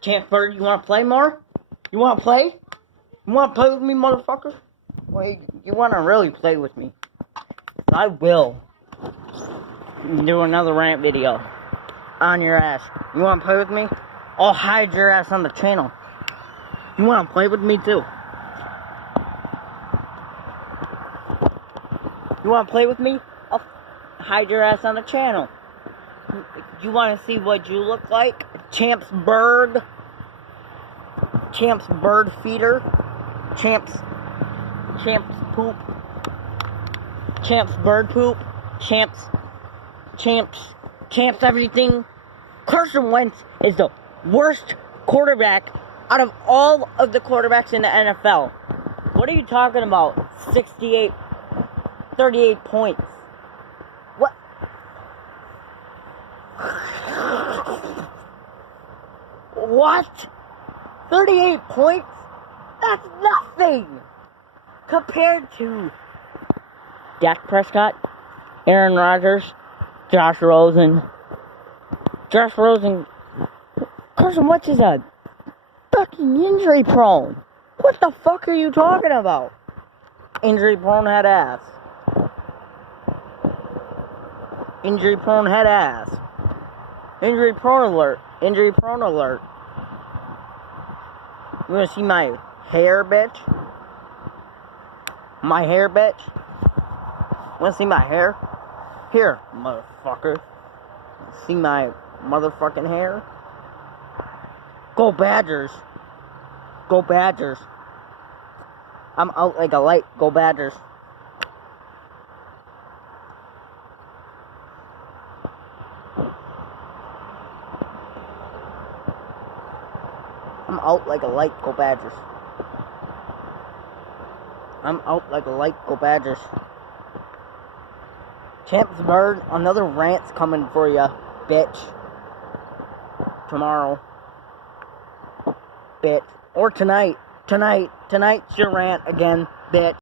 Champ Bird, you wanna play more? You wanna play? You wanna play with me, motherfucker? Well, you wanna really play with me. I will do another rant video on your ass. You wanna play with me? I'll hide your ass on the channel. You wanna play with me too? You wanna play with me? I'll hide your ass on the channel. You wanna see what you look like? Champ's bird feeder, Champ's poop, Champ's bird poop, Champ's everything. Carson Wentz is the worst quarterback out of all of the quarterbacks in the NFL. What are you talking about? 38 points. What? What? 38 points? That's nothing compared to Dak Prescott, Aaron Rodgers, Josh Rosen. Carson Wentz is a fucking injury prone. What the fuck are you talking about? Injury prone head ass. Injury prone head ass. Injury prone alert. Injury prone alert. You wanna see my hair, bitch? My hair, bitch? Wanna see my hair? Here, motherfucker. See my motherfucking hair? Go Badgers. Go Badgers. I'm out like a light. Go Badgers. I'm out like a light. Go Badgers. I'm out like a light. Go Badgers. Champ's Bird, another rant's coming for ya, bitch. Tomorrow. Bitch. Or tonight. Tonight's your rant again, bitch.